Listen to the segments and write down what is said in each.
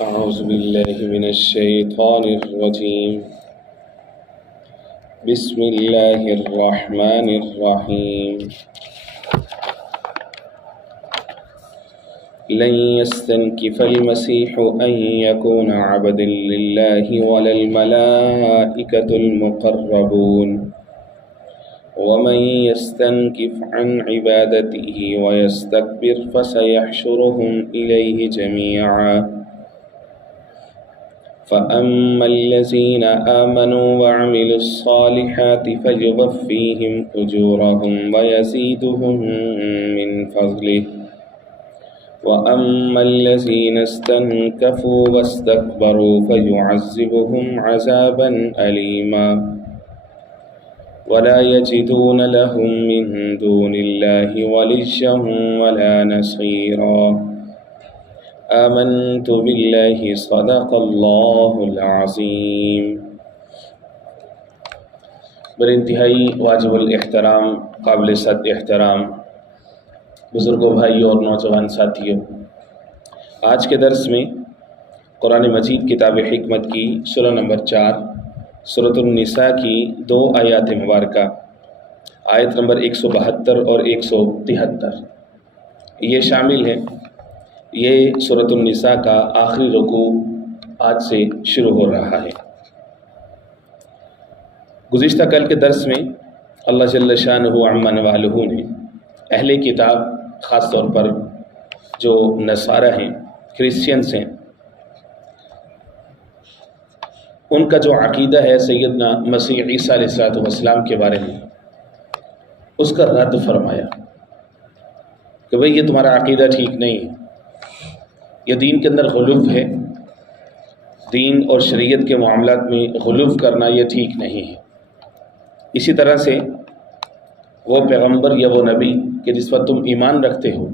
أعوذ بالله من الشيطان الرجيم. بسم الله الرحمن الرحيم. لن يستنكف المسيح أن يكون عبدا لله ولا الملائكة المقربون ومن يستنكف عن عبادته ويستكبر فسيحشرهم إليه جميعا. فأما الذين آمنوا وعملوا الصالحات فيوفيهم أجورهم ويزيدهم من فضله وأما الذين استنكفوا واستكبروا فيعذبهم عذابا أليما ولا يجدون لهم من دون الله وليا ولا نصيرا. آمنت بالله صدق اللہ العظیم. بڑے انتہائی واجب الاحترام، قابل صد احترام بزرگوں، بھائیوں اور نوجوان ساتھیوں، آج کے درس میں قرآن مجید کتاب حکمت کی سورہ نمبر 4 سورۃ النساء کی 2 آیات مبارکہ، آیت نمبر 172 اور 173 یہ شامل ہیں. یہ سورۃ النساء کا آخری رکوع آج سے شروع ہو رہا ہے. گزشتہ کل کے درس میں اللہ جل شانہ عما نوالہ نے اہل کتاب، خاص طور پر جو نصارہ ہیں، کرسچنس ہیں، ان کا جو عقیدہ ہے سیدنا مسیح عیسیٰ علیہ السلام کے بارے میں، اس کا رد فرمایا کہ بھئی یہ تمہارا عقیدہ ٹھیک نہیں ہے، یہ دین کے اندر غلو ہے، دین اور شریعت کے معاملات میں غلو کرنا یہ ٹھیک نہیں ہے. اسی طرح سے وہ پیغمبر یا وہ نبی کہ جس پر تم ایمان رکھتے ہو،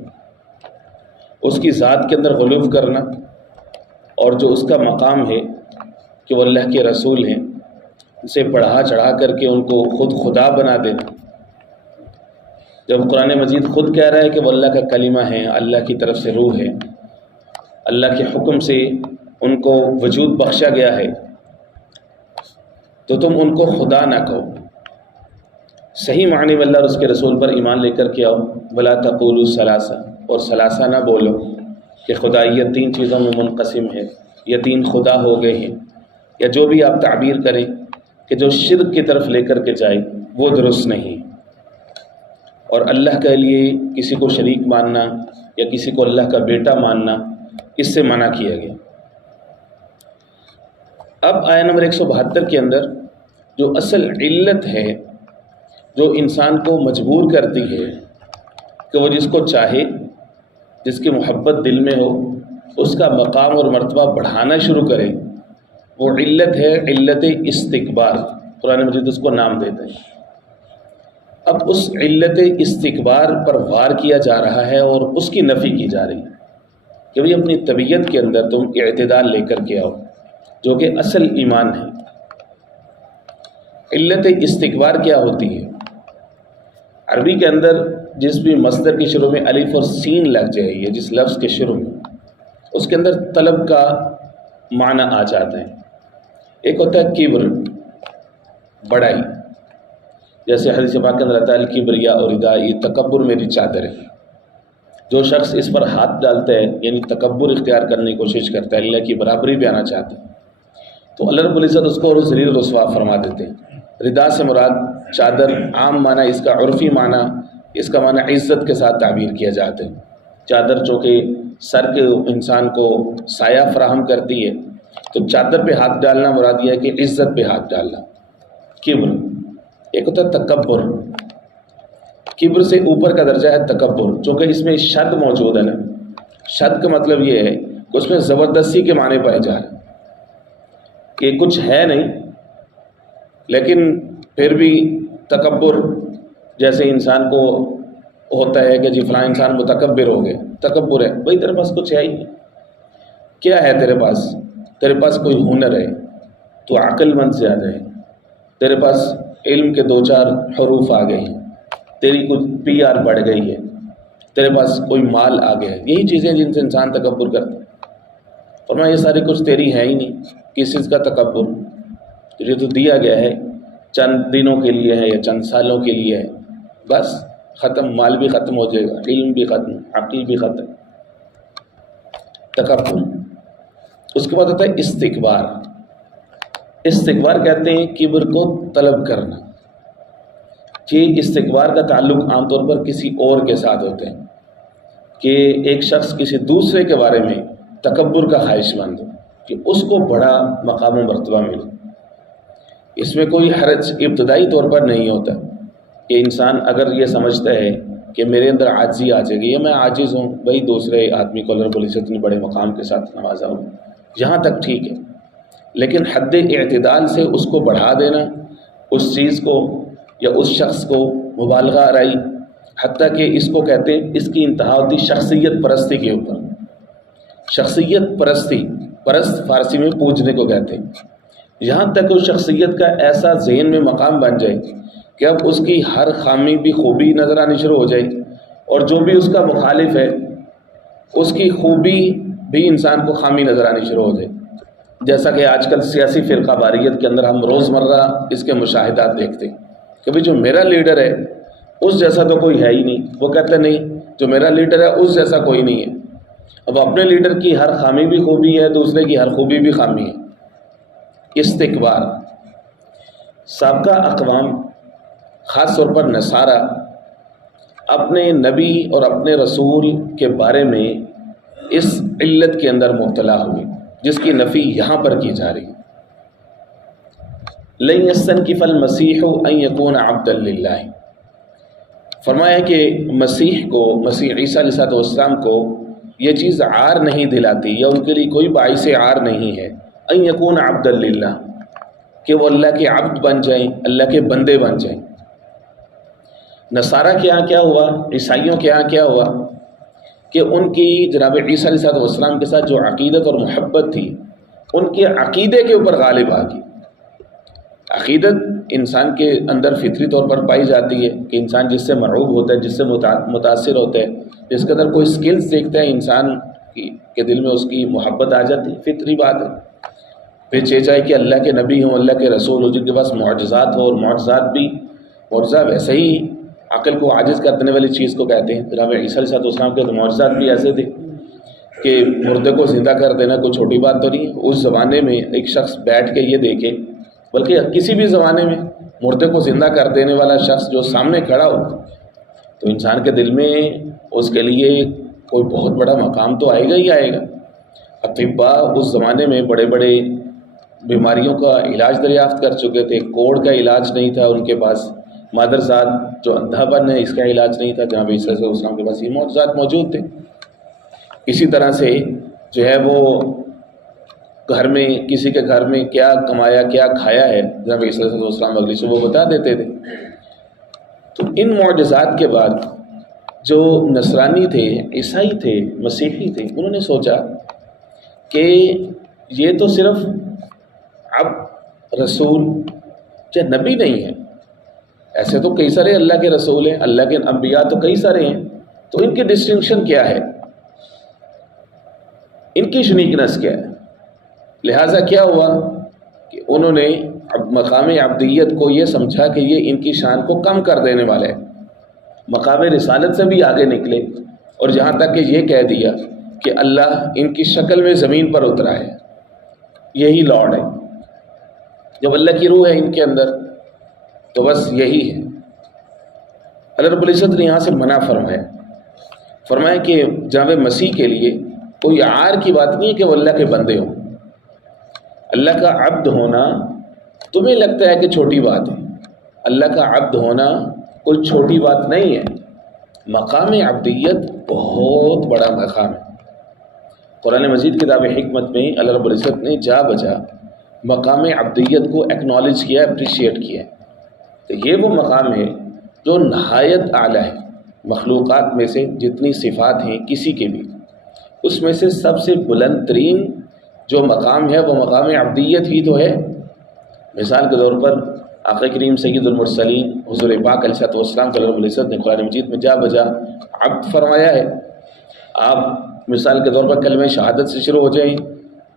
اس کی ذات کے اندر غلو کرنا اور جو اس کا مقام ہے کہ وہ اللہ کے رسول ہیں، اسے بڑھا چڑھا کر کے ان کو خود خدا بنا دینا، جب قرآن مجید خود کہہ رہا ہے کہ وہ اللہ کا کلمہ ہے، اللہ کی طرف سے روح ہے، اللہ کے حکم سے ان کو وجود بخشا گیا ہے، تو تم ان کو خدا نہ کہو. صحیح معنی میں اللہ اور اس کے رسول پر ایمان لے کر کے آؤ. ولا تقولوا ثلاثہ، اور ثلاثہ نہ بولو کہ خدائیت 3 چیزوں میں منقسم ہے، یہ 3 خدا ہو گئے ہیں، یا جو بھی آپ تعبیر کریں کہ جو شرک کی طرف لے کر کے جائے وہ درست نہیں. اور اللہ کے لیے کسی کو شریک ماننا یا کسی کو اللہ کا بیٹا ماننا، اس سے منع کیا گیا. اب آیت نمبر 172 کے اندر جو اصل علت ہے جو انسان کو مجبور کرتی ہے کہ وہ جس کو چاہے، جس کی محبت دل میں ہو، اس کا مقام اور مرتبہ بڑھانا شروع کرے، وہ علت ہے علت استکبار. قرآن مجید اس کو نام دیتا ہے. اب اس علت استکبار پر وار کیا جا رہا ہے اور اس کی نفی کی جا رہی ہے کہ بھئی اپنی طبیعت کے اندر تم اعتدال لے کر کے آؤ، جو کہ اصل ایمان ہے. علت استکبار کیا ہوتی ہے؟ عربی کے اندر جس بھی مصدر کے شروع میں الف اور سین لگ جائے، یہ جس لفظ کے شروع میں، اس کے اندر طلب کا معنی آ جاتا ہے. ایک ہوتا ہے کبر، بڑائی، جیسے حدیث پاک کے اندر آتا ہے الکبریاء اور ردائی، تکبر میری چادر ہے. جو شخص اس پر ہاتھ ڈالتا ہے، یعنی تکبر اختیار کرنے کی کوشش کرتا ہے، اللہ کی برابری پہ آنا چاہتا ہے، تو اللہ رب العزت اس کو ذلیل و رسوا فرما دیتے ہیں. ردا سے مراد چادر، عام معنی اس کا عرفی معنی، اس کا معنی عزت کے ساتھ تعبیر کیا جاتا ہے. چادر جو کہ سر کے انسان کو سایہ فراہم کرتی ہے، تو چادر پہ ہاتھ ڈالنا مراد یہ ہے کہ عزت پہ ہاتھ ڈالنا. کبر. ایک ہوتا ہے تکبر. کبر سے اوپر کا درجہ ہے تکبر، چونکہ اس میں شد موجود ہے نا. شد کا مطلب یہ ہے کہ اس میں زبردستی کے معنی پائے جا رہے ہیں کہ کچھ ہے نہیں، لیکن پھر بھی تکبر، جیسے انسان کو ہوتا ہے کہ جی فلاں انسان متکبر ہو گئے، تکبر ہے. بھائی تیرے پاس کچھ ہے ہی نہیں. کیا ہے تیرے پاس؟ تیرے پاس کوئی ہنر ہے، تو عقل مند زیادہ ہے، تیرے پاس علم کے 2-4 حروف آ گئے ہیں، تیری کچھ PR بڑھ گئی ہے، تیرے پاس کوئی مال آ گیا ہے. یہی چیزیں جن سے انسان تکبر کرتا ہے. فرمایا یہ ساری کچھ تیری ہے ہی نہیں، کس چیز کا تکبر، تجھے تو دیا گیا ہے چند دنوں کے لیے ہے یا چند سالوں کے لیے ہے، بس ختم، مال بھی ختم ہو جائے گا، علم بھی ختم، عقل بھی ختم، تکبر۔ اس کے بعد ہوتا ہے استکبار۔ استکبار کہتے ہیں کبر کو طلب کرنا، کہ استکبار کا تعلق عام طور پر کسی اور کے ساتھ ہوتے ہیں، کہ ایک شخص کسی دوسرے کے بارے میں تکبر کا خواہش مند ہو کہ اس کو بڑا مقام و مرتبہ ملے۔ اس میں کوئی حرج ابتدائی طور پر نہیں ہوتا کہ انسان اگر یہ سمجھتا ہے کہ میرے اندر عاجزی آ جائے گی یا میں عاجز ہوں، بھائی دوسرے آدمی کو اللہ رب العزت نے بڑے مقام کے ساتھ نوازا ہوں، یہاں تک ٹھیک ہے، لیکن حد اعتدال سے اس کو بڑھا دینا، اس چیز کو یا اس شخص کو مبالغہ آرائی، حتیٰ کہ اس کو کہتے ہیں، اس کی انتہا ہوتی شخصیت پرستی کے اوپر۔ شخصیت پرستی، پرست فارسی میں پوجنے کو کہتے ہیں، یہاں تک اس شخصیت کا ایسا ذہن میں مقام بن جائے کہ اب اس کی ہر خامی بھی خوبی نظر آنی شروع ہو جائے، اور جو بھی اس کا مخالف ہے اس کی خوبی بھی انسان کو خامی نظر آنی شروع ہو جائے۔ جیسا کہ آج کل سیاسی فرقہ واریت کے اندر ہم روزمرہ اس کے مشاہدات دیکھتے ہیں کہ بھی جو میرا لیڈر ہے اس جیسا تو کوئی ہے ہی نہیں، وہ کہتے نہیں جو میرا لیڈر ہے اس جیسا کوئی نہیں ہے، اب اپنے لیڈر کی ہر خامی بھی خوبی ہے، دوسرے کی ہر خوبی بھی خامی ہے۔ استکبار۔ سابقہ اقوام خاص طور پر نصارہ اپنے نبی اور اپنے رسول کے بارے میں اس علت کے اندر مبتلا ہوئے جس کی نفی یہاں پر کی جا رہی ہے۔ لن یستنکف المسیح ان یکون عبدا للہ، فرمایا کہ مسیح کو، مسیح عیسیٰ علیہ السلام کو یہ چیز عار نہیں دلاتی یا ان کے لیے کوئی باعث عار نہیں ہے ان یکون عبدا للہ، کہ وہ اللہ کے عبد بن جائیں، اللہ کے بندے بن جائیں۔ نصارہ کے یہاں کیا ہوا، عیسائیوں کے یہاں کیا ہوا کہ ان کی جناب عیسیٰ علیہ السلام کے ساتھ جو عقیدت اور محبت تھی ان کے عقیدے کے اوپر غالب آ گئی۔ عقیدت انسان کے اندر فطری طور پر پائی جاتی ہے کہ انسان جس سے مرعوب ہوتا ہے، جس سے متاثر ہوتا ہے، جس کے اندر کوئی سکلز دیکھتا ہے انسان کے دل میں اس کی محبت آ جاتی ہے، فطری بات ہے۔ پھر چاہے کہ اللہ کے نبی ہوں، اللہ کے رسول ہوں، جن کے پاس معجزات ہو، اور معجزات بھی معجزہ ویسے ہی عقل کو عاجز کر دینے والی چیز کو کہتے ہیں۔ جناب عیسیٰ علیہ السلام کے معجزات بھی ایسے تھے کہ مردے کو زندہ کر دینا کوئی چھوٹی بات تو نہیں۔ اس زمانے میں ایک شخص بیٹھ کے یہ دیکھے، بلکہ کسی بھی زمانے میں مردے کو زندہ کر دینے والا شخص جو سامنے کھڑا ہو تو انسان کے دل میں اس کے لیے کوئی بہت بڑا مقام تو آئے گا ہی آئے گا۔ اطباء اس زمانے میں بڑے بڑے بیماریوں کا علاج دریافت کر چکے تھے، کوڑ کا علاج نہیں تھا ان کے پاس، مادرزاد جو اندھا پن ہے اس کا علاج نہیں تھا، جناب عیسیٰ علیہ السلام کے پاس یہ معجزات موجود تھے۔ اسی طرح سے جو ہے وہ گھر میں کسی کے گھر میں کیا کمایا کیا کھایا ہے جناب عیسیٰ علیہ السلام اگلی صبح بتا دیتے تھے۔ تو ان معجزات کے بعد جو نصرانی تھے، عیسائی تھے، مسیحی تھے، انہوں نے سوچا کہ یہ تو صرف اب رسول یا نبی نہیں ہے، ایسے تو کئی سارے اللہ کے رسول ہیں، اللہ کے انبیاء تو کئی سارے ہیں، تو ان کی ڈسٹنکشن کیا ہے، ان کی یونیکنس کیا ہے؟ لہٰذا کیا ہوا کہ انہوں نے مقام عبدیت کو یہ سمجھا کہ یہ ان کی شان کو کم کر دینے والا ہے، مقام رسالت سے بھی آگے نکلے اور جہاں تک کہ یہ کہہ دیا کہ اللہ ان کی شکل میں زمین پر اترا ہے، یہی لارڈ ہے۔ جب اللہ کی روح ہے ان کے اندر تو بس یہی ہے۔ اللہ رب العزت نے یہاں سے منع فرمایا کہ جناب مسیح کے لیے کوئی عار کی بات نہیں ہے کہ وہ اللہ کے بندے ہوں۔ اللہ کا عبد ہونا تمہیں لگتا ہے کہ چھوٹی بات ہے، اللہ کا عبد ہونا کوئی چھوٹی بات نہیں ہے۔ مقام عبدیت بہت بڑا مقام ہے۔ قرآن مجید کتاب حکمت میں اللہ رب العزت نے جا بجا مقام عبدیت کو ایکنالج کیا، اپریشیٹ کیا، تو یہ وہ مقام ہے جو نہایت اعلیٰ ہے۔ مخلوقات میں سے جتنی صفات ہیں کسی کے بھی، اس میں سے سب سے بلند ترین جو مقام ہے وہ مقام عبدیت ہی تو ہے۔ مثال کے طور پر آقا کریم سید المرسلین حضور پاک علیہ السلام کو اللہ رب العزت نے قرآن مجید میں جا بجا عبد فرمایا ہے۔ آپ مثال کے طور پر کلمہ شہادت سے شروع ہو جائیں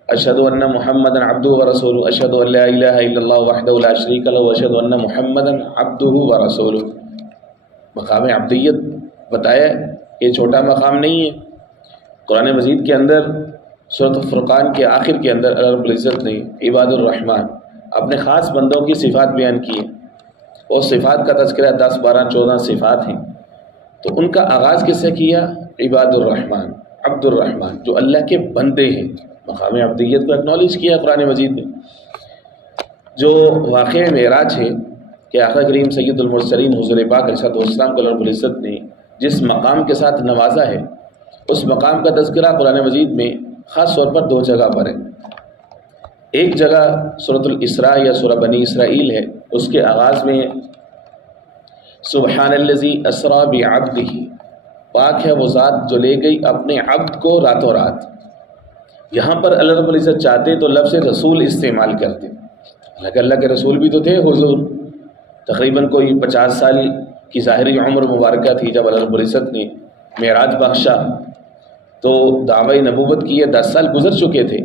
اشہد ان محمدا عبدہ ورسولہ، اشہد ان لا الہ الا اللہ وحدہ لا شریک لہ واشہد ان محمدا عبدہ ورسولہ۔ مقام عبدیت بتایا، یہ چھوٹا مقام نہیں ہے۔ قرآن مجید کے اندر سورۃ فرقان کے آخر کے اندر اللہ رب العزت نے عباد الرحمن اپنے خاص بندوں کی صفات بیان کی ہیں، اور صفات کا تذکرہ 10 12 14 صفات ہیں۔ تو ان کا آغاز کس سے کیا؟ عباد الرحمن، عبد الرحمن، جو اللہ کے بندے ہیں۔ مقام عبدیت کو اکنالج کیا قرآن مجید نے۔ جو واقعہ معراج ہے کہ آقا کریم سید المرسلین حضور پاک علیہ السلام کو اللہ رب العزت نے جس مقام کے ساتھ نوازا ہے، اس مقام کا تذکرہ قرآن مجید میں خاص طور پر 2 جگہ پر ہے۔ ایک جگہ سورۃ الاسراء یا سورہ بنی اسرائیل ہے، اس کے آغاز میں سبحان الذی اسریٰ بعبدہ، پاک ہے وہ ذات جو لے گئی اپنے عبد کو راتوں رات۔ یہاں پر اللہ رب العزت چاہتے تو لفظ رسول استعمال کرتے، حالانکہ اللہ کے رسول بھی تو تھے حضور، تقریباً کوئی 50 سال کی ظاہری عمر مبارکہ تھی جب اللہ رب العزت نے معراج بخشا، تو دعوی نبوت کی 10 سال گزر چکے تھے،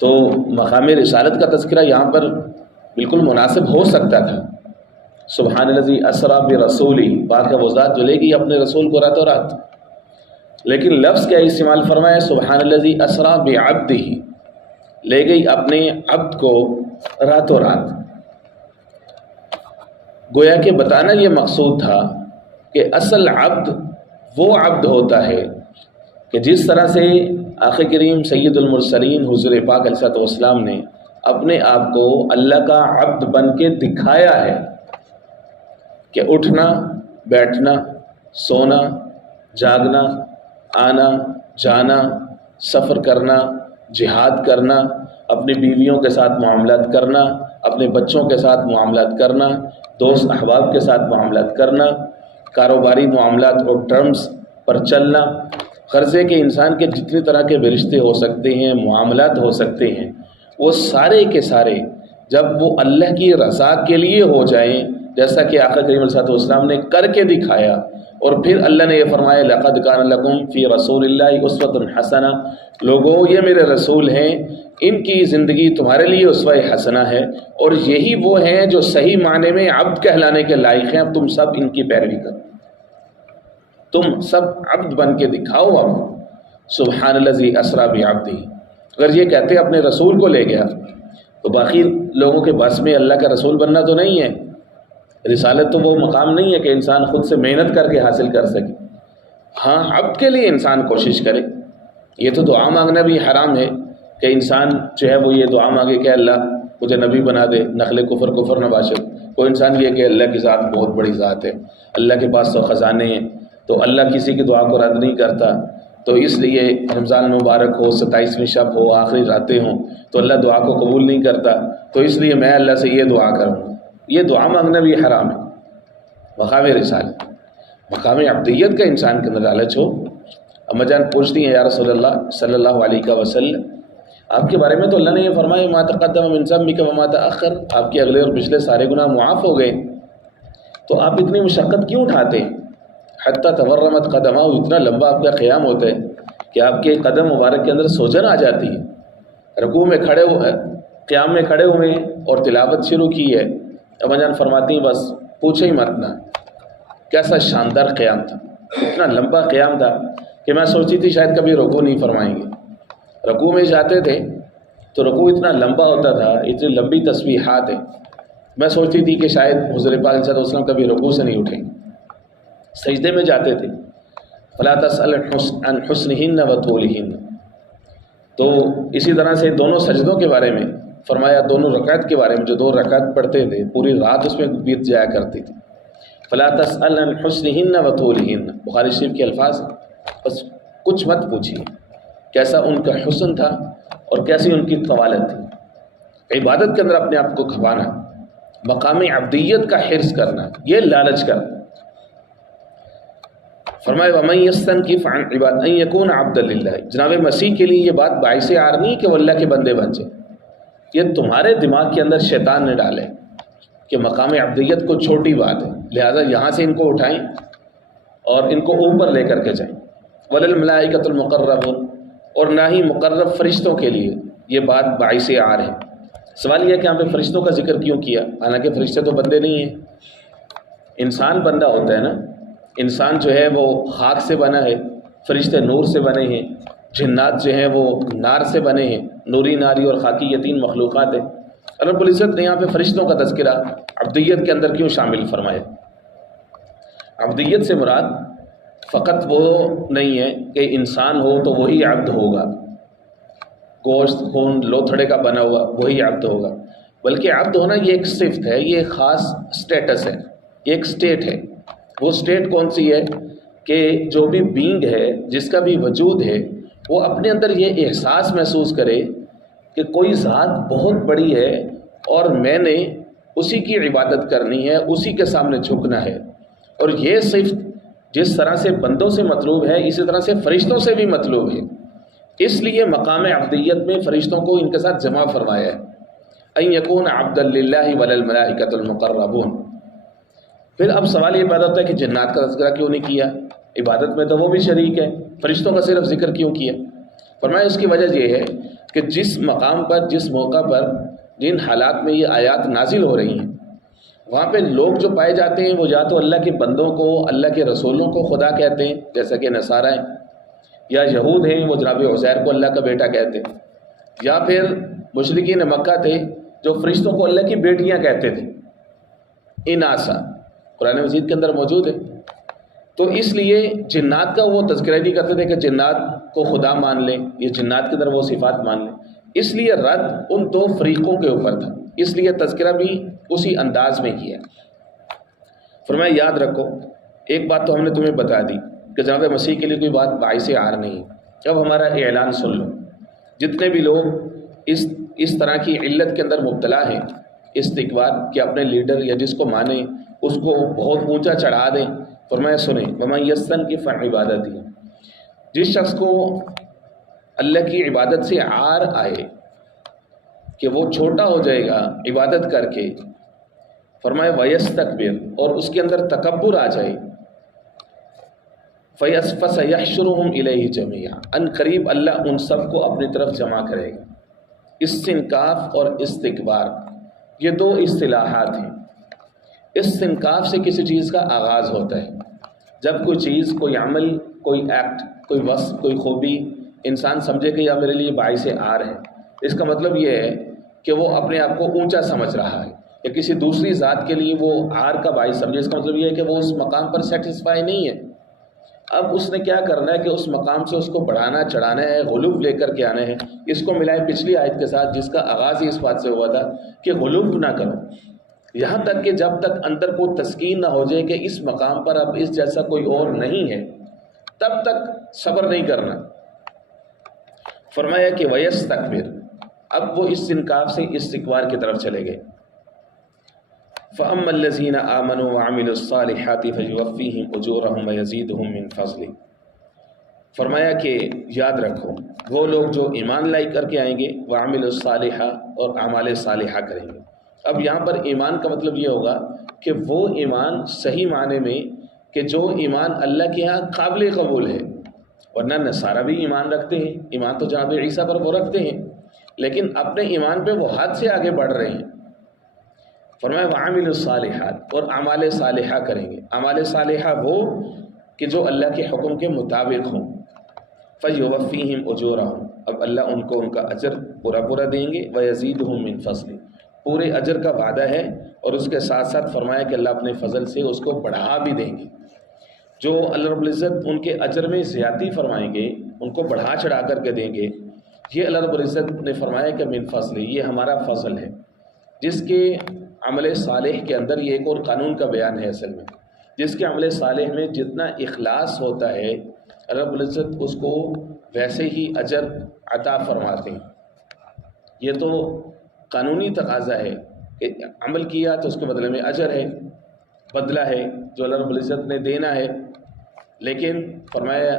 تو مقام رسالت کا تذکرہ یہاں پر بالکل مناسب ہو سکتا تھا۔ سبحان الذی اسریٰ برسولہ، پاک ہے وہ ذات جو لے گئی اپنے رسول کو راتوں رات۔ لیکن لفظ کیا استعمال فرمایا؟ سبحان الذی اسریٰ بعبدہ، لے گئی اپنے عبد کو راتوں رات۔ گویا کہ بتانا یہ مقصود تھا کہ اصل عبد وہ عبد ہوتا ہے کہ جس طرح سے آقا کریم سید المرسلین حضور پاک علیہ السلام نے اپنے آپ کو اللہ کا عبد بن کے دکھایا ہے کہ اٹھنا، بیٹھنا، سونا، جاگنا، آنا، جانا، سفر کرنا، جہاد کرنا، اپنی بیویوں کے ساتھ معاملات کرنا، اپنے بچوں کے ساتھ معاملات کرنا، دوست احباب کے ساتھ معاملات کرنا، کاروباری معاملات اور ٹرمز پر چلنا، قرضے کے انسان کے جتنی طرح کے رشتے ہو سکتے ہیں، معاملات ہو سکتے ہیں، وہ سارے کے سارے جب وہ اللہ کی رضا کے لیے ہو جائیں، جیسا کہ آقا کریم صلی اللہ علیہ وسلم نے کر کے دکھایا، اور پھر اللہ نے یہ فرمایا لَقَدْ كَانَ لَكُمْ فِي رَسُولِ اللَّهِ أُسْوَةٌ حَسَنَةٌ، لوگوں یہ میرے رسول ہیں، ان کی زندگی تمہارے لیے اسوہ حسنہ ہے، اور یہی وہ ہیں جو صحیح معنی میں عبد کہلانے کے لائق ہیں۔ اب تم سب ان کی پیروی کرو، تم سب عبد بن کے دکھاؤ۔ اب سبحان الذی اسریٰ بعبدہ، اگر یہ کہتے اپنے رسول کو لے گیا تو باقی لوگوں کے بس میں اللہ کا رسول بننا تو نہیں ہے۔ رسالت تو وہ مقام نہیں ہے کہ انسان خود سے محنت کر کے حاصل کر سکے۔ ہاں، عبد کے لیے انسان کوشش کرے۔ یہ تو دعا مانگنا بھی حرام ہے کہ انسان جو ہے وہ یہ دعا مانگے کہ اللہ مجھے نبی بنا دے، نخل کفر کفر نہ باشد۔ کوئی انسان یہ کہ اللہ کی ذات بہت بڑی ذات ہے، اللہ کے پاس تو خزانے ہیں، تو اللہ کسی کی دعا کو رد نہیں کرتا، تو اس لیے رمضان مبارک ہو، 27ویں شب ہو، آخری راتیں ہوں، تو اللہ دعا کو قبول نہیں کرتا، تو اس لیے میں اللہ سے یہ دعا کروں۔ یہ دعا مانگنا بھی حرام ہے۔ مقام رسالت، مقام عبدیت کا انسان کے اندر لالچ ہو۔ اما جان پوچھتی ہیں یا رسول اللہ صلی اللہ علیہ وسلم، آپ کے بارے میں تو اللہ نے یہ فرمایا ما تقدم من ذنبک وما تأخر، آپ کے اگلے اور پچھلے سارے گناہ معاف ہو گئے، تو آپ اتنی مشقت کیوں اٹھاتے ہیں؟ حتیٰ تورمت قدمہ، اتنا لمبا آپ کا قیام ہوتا ہے کہ آپ کے قدم مبارک کے اندر سوجن آ جاتی ہے، رکوع میں کھڑے ہوئے، قیام میں کھڑے ہوئے اور تلاوت شروع کی ہے۔ اما جان فرماتی ہیں بس پوچھے ہی مت نہ، کیسا شاندار قیام تھا، اتنا لمبا قیام تھا کہ میں سوچتی تھی شاید کبھی رکوع نہیں فرمائیں گے۔ رکوع میں جاتے تھے تو رکوع اتنا لمبا ہوتا تھا، اتنی لمبی تسبیحات ہیں، میں سوچتی تھی کہ شاید حضور پاک صلی اللہ علیہ وسلم کبھی رکوع سے نہیں اٹھیں گے۔ سجدے میں جاتے تھے فلا تسأل عن حسنہن وطولہن، تو اسی طرح سے دونوں سجدوں کے بارے میں فرمایا، دونوں رکعت کے بارے میں، جو 2 رکعت پڑھتے تھے پوری رات اس میں بیت جایا کرتی تھی۔ فلا تسأل عن حسنہن وطولہن، بخاری شریف کے الفاظ، بس کچھ مت پوچھیے کیسا ان کا حسن تھا اور کیسی ان کی طوالت تھی۔ عبادت کے اندر اپنے آپ کو کھپانا، مقام عبدیت کا حرص کرنا، یہ لالچ کرنا۔ فرمائے وَمَن يَسْتَنْكِفْ عَنْ عِبَادَتِهِ أَن يَكُونَ عَبْدًا لِلَّهِ، جناب مسیح کے لیے یہ بات باعث عار نہیں کہ وہ اللہ کے بندے بن جائے، یہ تمہارے دماغ کے اندر شیطان نے ڈالے کہ مقام عبدیت کو چھوٹی بات ہے، لہٰذا یہاں سے ان کو اٹھائیں اور ان کو اوپر لے کر کے جائیں۔ وَلَلْمَلَائِكَةُ الْمُقَرَّبُونَ، اور نہ ہی مقرب فرشتوں کے لیے یہ بات باعث عار ہے۔ سوال یہ ہے کہ یہاں پہ فرشتوں کا ذکر کیوں کیا؟ حالانکہ فرشتے تو بندے نہیں ہیں، انسان بندہ ہوتا ہے نا۔ انسان جو ہے وہ خاک سے بنا ہے، فرشتے نور سے بنے ہیں، جنات جو ہیں وہ نار سے بنے ہیں، نوری ناری اور خاکی یہ تین مخلوقات ہیں۔ رب العزت نے یہاں پہ فرشتوں کا تذکرہ عبدیت کے اندر کیوں شامل فرمایا؟ عبدیت سے مراد فقط وہ نہیں ہے کہ انسان ہو تو وہی عبد ہوگا، گوشت خون لوتھڑے کا بنا ہوا وہی عبد ہوگا، بلکہ عبد ہونا یہ ایک صفت ہے، یہ ایک خاص سٹیٹس ہے، یہ ایک سٹیٹ ہے۔ وہ سٹیٹ کون سی ہے کہ جو بھی بینگ ہے، جس کا بھی وجود ہے، وہ اپنے اندر یہ احساس محسوس کرے کہ کوئی ذات بہت بڑی ہے اور میں نے اسی کی عبادت کرنی ہے، اسی کے سامنے جھکنا ہے۔ اور یہ صفت جس طرح سے بندوں سے مطلوب ہے، اسی طرح سے فرشتوں سے بھی مطلوب ہے۔ اس لیے مقام عبدیت میں فرشتوں کو ان کے ساتھ جمع فرمایا ہے، ان یکون عبدا للہ وللملائکۃ المقربون۔ پھر اب سوال یہ پیدا ہوتا ہے کہ جنات کا تذکرہ کیوں نہیں کیا؟ عبادت میں تو وہ بھی شریک ہے، فرشتوں کا صرف ذکر کیوں کیا؟ فرمایا اس کی وجہ یہ ہے کہ جس مقام پر، جس موقع پر، جن حالات میں یہ آیات نازل ہو رہی ہیں، وہاں پہ لوگ جو پائے جاتے ہیں وہ یا تو اللہ کے بندوں کو، اللہ کے رسولوں کو خدا کہتے ہیں، جیسا کہ نصارہ ہیں، یا یہود ہیں وہ جناب عزیر کو اللہ کا بیٹا کہتے ہیں، یا پھر مشرکین مکہ تھے جو فرشتوں کو اللہ کی بیٹیاں کہتے تھے، اناسا قرآن مجید کے اندر موجود ہے۔ تو اس لیے جنات کا وہ تذکرہ نہیں کرتے تھے کہ جنات کو خدا مان لیں، یہ جنات کے اندر وہ صفات مان لیں، اس لیے رد ان دو فریقوں کے اوپر تھا، اس لیے تذکرہ بھی اسی انداز میں کیا۔ فرمایا یاد رکھو، ایک بات تو ہم نے تمہیں بتا دی کہ جناب مسیح کے لیے کوئی بات باعث عار نہیں ہے۔ اب ہمارا اعلان سن لو، جتنے بھی لوگ اس طرح کی علت کے اندر مبتلا ہیں، استکبار کہ اپنے لیڈر یا جس کو مانیں اس کو بہت اونچا چڑھا دیں، فرمایا سنیں، وَمَن يَسْتَنْكِفْ عَنْ عِبَادَتِهِ، جس شخص کو اللہ کی عبادت سے عار آئے کہ وہ چھوٹا ہو جائے گا عبادت کر کے، فرمایا وَيَسْتَكْبِرْ، اور اس کے اندر تکبر آ جائے، فَسَيَحْشُرُهُمْ إِلَيْهِ جَمِيعًا، ان قریب اللہ ان سب کو اپنی طرف جمع کرے گا۔ استنکاف اور استکبار یہ دو اصطلاحات ہیں۔ استنکاف سے کسی چیز کا آغاز ہوتا ہے، جب کوئی چیز، کوئی عمل، کوئی ایکٹ، کوئی وصف، کوئی خوبی انسان سمجھے کہ یا میرے لیے باعث عار ہے، اس کا مطلب یہ ہے کہ وہ اپنے آپ کو اونچا سمجھ رہا ہے، یا کسی دوسری ذات کے لیے وہ عار کا باعث سمجھے، اس کا مطلب یہ ہے کہ وہ اس مقام پر سیٹسفائی نہیں ہے۔ اب اس نے کیا کرنا ہے کہ اس مقام سے اس کو بڑھانا چڑھانا ہے، غلو لے کر کے آنا ہے۔ اس کو ملائے پچھلی آیت کے ساتھ جس کا آغاز ہی اس بات سے ہوا تھا کہ غلو نہ کرو، یہاں تک کہ جب تک اندر کو تسکین نہ ہو جائے کہ اس مقام پر اب اس جیسا کوئی اور نہیں ہے، تب تک صبر نہیں کرنا۔ فرمایا کہ وَيَسْتَكْبِرْ، اب وہ اس انکار سے استکبار کی طرف چلے گئے۔ فَأَمَّا الَّذِينَ آمَنُوا وَعَمِلُوا الصَّالِحَاتِ فَيُوَفِّيهِمْ أُجُورَهُمْ وَيَزِيدُهُمْ مِنْ فَضْلِهِ۔ فرمایا کہ یاد رکھو وہ لوگ جو ایمان لائی کر کے آئیں گے، وَعَمِلُوا الصَّالِحَاتِ، اور اعمال صالحہ کریں گے۔ اب یہاں پر ایمان کا مطلب یہ ہوگا کہ وہ ایمان صحیح معنی میں کہ جو ایمان اللہ کے ہاں قابل قبول ہے، ورنہ نصارہ بھی ایمان رکھتے ہیں، ایمان تو جناب عیسیٰ پر وہ رکھتے ہیں، لیکن اپنے ایمان پہ وہ حد سے آگے بڑھ رہے ہیں۔ فرمایا وَعَمِلُوا الصَّالِحَاتِ، اور اعمال صالحہ کریں گے۔ اعمال صالحہ وہ کہ جو اللہ کے حکم کے مطابق ہوں۔ فَيُوَفِّيهِمْ أُجُورَهُمْ، اب اللہ ان کو ان کا اجر پورا پورا دیں گے، وَيَزِيدُهُمْ مِنْ فَضْلِهِ، پورے اجر کا وعدہ ہے، اور اس کے ساتھ ساتھ فرمایا کہ اللہ اپنے فضل سے اس کو بڑھا بھی دیں گے۔ جو اللہ رب العزت ان کے اجر میں زیادتی فرمائیں گے، ان کو بڑھا چڑھا کر کے دیں گے، یہ اللہ رب العزت نے فرمایا کہ من فضل، یہ ہمارا فضل ہے۔ جس کے عمل صالح کے اندر یہ ایک اور قانون کا بیان ہے اصل میں، جس کے عمل صالح میں جتنا اخلاص ہوتا ہے اللہ رب العزت اس کو ویسے ہی اجر عطا فرماتے ہیں۔ یہ تو قانونی تقاضا ہے کہ عمل کیا تو اس کے بدلے میں اجر ہے، بدلہ ہے جو اللہ رب العزت نے دینا ہے، لیکن فرمایا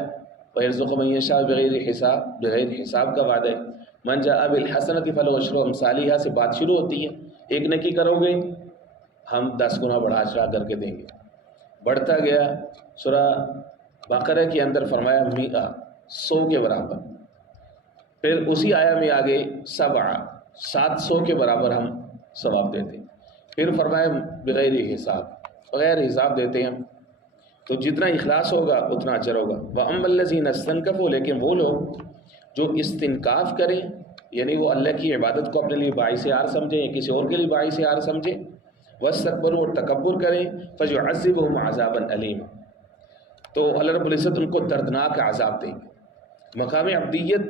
وَيَرْزُقُ مَن يَشَاءُ بِغَيْرِ حساب، بغیر حساب کا وعدہ ہے۔ مَن جَاءَ بِالْحَسَنَةِ فَلَهُ عَشْرُ أَمْثَالِهَا سے بات شروع ہوتی ہے، ایک نیکی کرو گے ہم 10 گنا بڑھا چڑھا کر کے دیں گے۔ بڑھتا گیا، سورہ بقرہ کے اندر فرمایا 100 کے برابر، پھر اسی آیا میں آگے 700 کے برابر ہم ثواب دیتے ہیں. پھر فرمایا بغیر حساب، بغیر حساب دیتے ہیں ہم. تو جتنا اخلاص ہوگا اتنا اجر ہوگا. وَأَمَّا الَّذِينَ اسْتَنكَفُوا، لیکن وہ لوگ جو استنکاف کریں، یعنی وہ اللہ کی عبادت کو اپنے لیے باعث عار سمجھیں یا کسی اور کے لیے باعث عار سمجھیں، وَاسْتَكْبَرُوا، اور تکبر کریں، فَيُعَذِّبُهُمْ عَذَابًا أَلِيمًا، تو اللہ رب العزت ان کو دردناک عذاب دیں گے. مقام عبدیت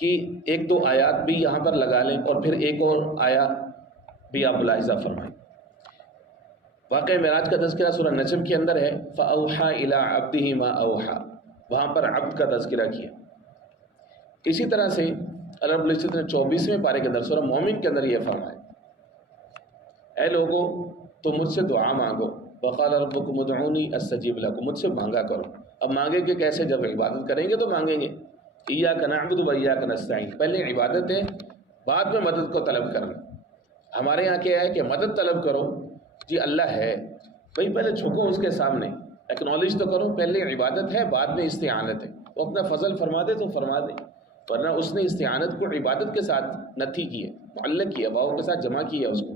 کی ایک دو آیات بھی یہاں پر لگا لیں، اور پھر ایک اور آیا بھی آپ ملاحظہ فرمائیں. واقع معراج کا تذکرہ سورہ نجم کے اندر ہے، فَأَوْحَى إِلَىٰ عَبْدِهِ مَا أَوْحَىٰ، وہاں پر عبد کا تذکرہ کیا. اسی طرح سے اللہ رب العزت نے 24ویں پارے کے اندر سورہ مومن کے اندر یہ فرمایا، اے لوگو تم مجھ سے دعا مانگو، وقال ربکم ادعونی استجیب لکم، مجھ سے مانگا کرو. اب مانگے کہ کیسے؟ جب عبادت کریں گے تو مانگیں گے. ایاک نعبد و ایاک نستعین، پہلے عبادت ہے، بعد میں مدد کو طلب کرنا. ہمارے یہاں کیا ہے کہ مدد طلب کرو، جی اللہ ہے بھائی، پہلے جھکو اس کے سامنے، ایکنالج تو کرو. پہلے عبادت ہے، بعد میں استعانت ہے. وہ اپنا فضل فرما دے تو فرما دے، ورنہ اس نے استعانت کو عبادت کے ساتھ نتھی کی ہے، معلق کیا، واؤ کے ساتھ جمع کیا اس کو.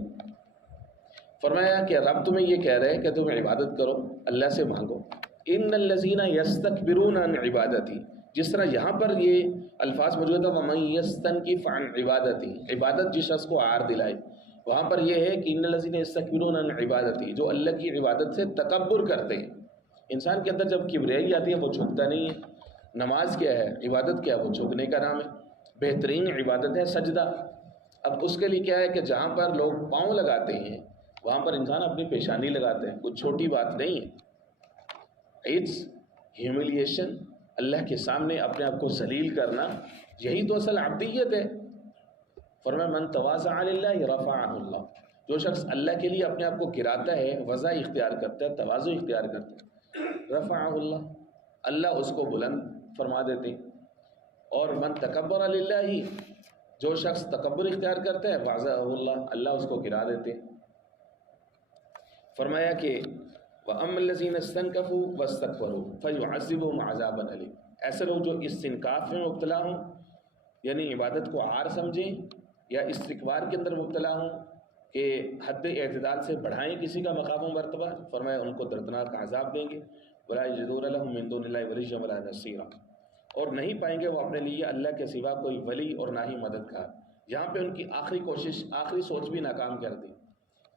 فرمایا کہ رب تمہیں یہ کہہ رہے کہ تم عبادت کرو، اللہ سے مانگو. ان الذین یستکبرون عن عبادتی، جس طرح یہاں پر یہ الفاظ موجود ہے ومن یستنکف عن عبادتی، عبادت جس شخص کو عار دلائے، وہاں پر یہ ہے کہ ان الذین یستکبرون عن عبادتی، جو اللہ کی عبادت سے تکبر کرتے ہیں. انسان کے اندر جب کبریائی آتی ہے وہ جھکتا نہیں ہے. نماز کیا ہے؟ عبادت کیا ہے؟ وہ جھکنے کا نام ہے. بہترین عبادت ہے سجدہ. اب اس کے لیے کیا ہے کہ جہاں پر لوگ پاؤں لگاتے ہیں وہاں پر انسان اپنی پیشانی لگاتے ہیں، کچھ چھوٹی بات نہیں ہے. اٹس ہیوملیشن، اللہ کے سامنے اپنے آپ کو ذلیل کرنا، یہی تو اصل عبدیت ہے. فرمایا من تواضع للہ رفعہ اللہ، جو شخص اللہ کے لیے اپنے آپ کو گراتا ہے، وضع اختیار کرتا ہے، تواضع اختیار کرتا ہے، رفعہ اللہ، اللہ اس کو بلند فرما دیتے. اور من تکبر للہ، جو شخص تکبر اختیار کرتا ہے، وضع اللہ، اللہ اس کو گرا دیتے. فرمایا کہ وَأَمَّا الَّذِينَ اسْتَنكَفُوا وَاسْتَكْبَرُوا فَيُعَذِّبُهُمْ عَذَابًا أَلِيمًا، ایسے لوگ جو استنکاف میں مبتلا ہوں، یعنی عبادت کو عار سمجھیں، یا استکبار کے اندر مبتلا ہوں کہ حد اعتدال سے بڑھائیں کسی کا مقام و مرتبہ، فرمایا ان کو دردناک عذاب دیں گے. وَلَا يَجِدُونَ لَهُم مِّن دُونِ اللَّهِ وَلِيًّا وَلَا نَصِيرًا، اور نہیں پائیں گے وہ اپنے لیے اللہ کے سوا کوئی ولی اور نہ ہی مددگار. یہاں پہ ان کی آخری کوشش، آخری سوچ بھی ناکام کر دی.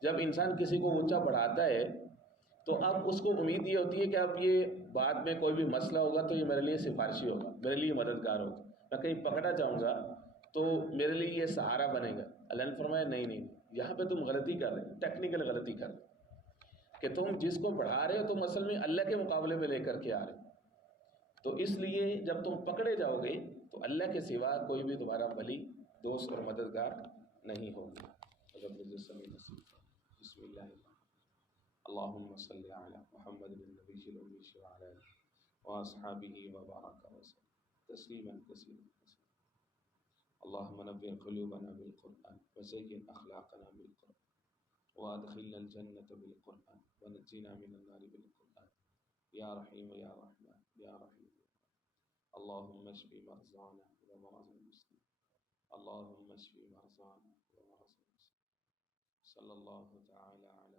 جب انسان کسی کو اونچا بڑھاتا ہے تو اب اس کو امید یہ ہوتی ہے کہ اب یہ بعد میں کوئی بھی مسئلہ ہوگا تو یہ میرے لیے سفارشی ہوگا، میرے لیے مددگار ہوگا، میں کہیں پکڑا جاؤں گا تو میرے لیے یہ سہارا بنے گا. اللہ نے فرمایا نہیں نہیں، یہاں پہ تم غلطی کر رہے ہو، ٹیکنیکل غلطی کر رہے ہو، کہ تم جس کو بڑھا رہے ہو تم اصل میں اللہ کے مقابلے میں لے کر کے آ رہے ہو. تو اس لیے جب تم پکڑے جاؤ گے تو اللہ کے سوا کوئی بھی تمہارا ولی، دوست اور مددگار نہیں ہوگا. بسم اللہ اللہم صلی علی محمد النبی الأمی وعلی آلہ واصحابہ وبارک وسلم تسلیما کثیرا. اللہم نور قلوبنا بالقرآن وزین اخلاقنا بالقرآن وادخلنا الجنة بالقرآن ونجینا من النار بالقرآن یا رحیم یا رحمان یا رحیم. اللہم اشفی مرضانا ومرضى المسلمين، اللہم اشفی مرضانا ومرضى المسلمين. صلی اللہ تعالی علی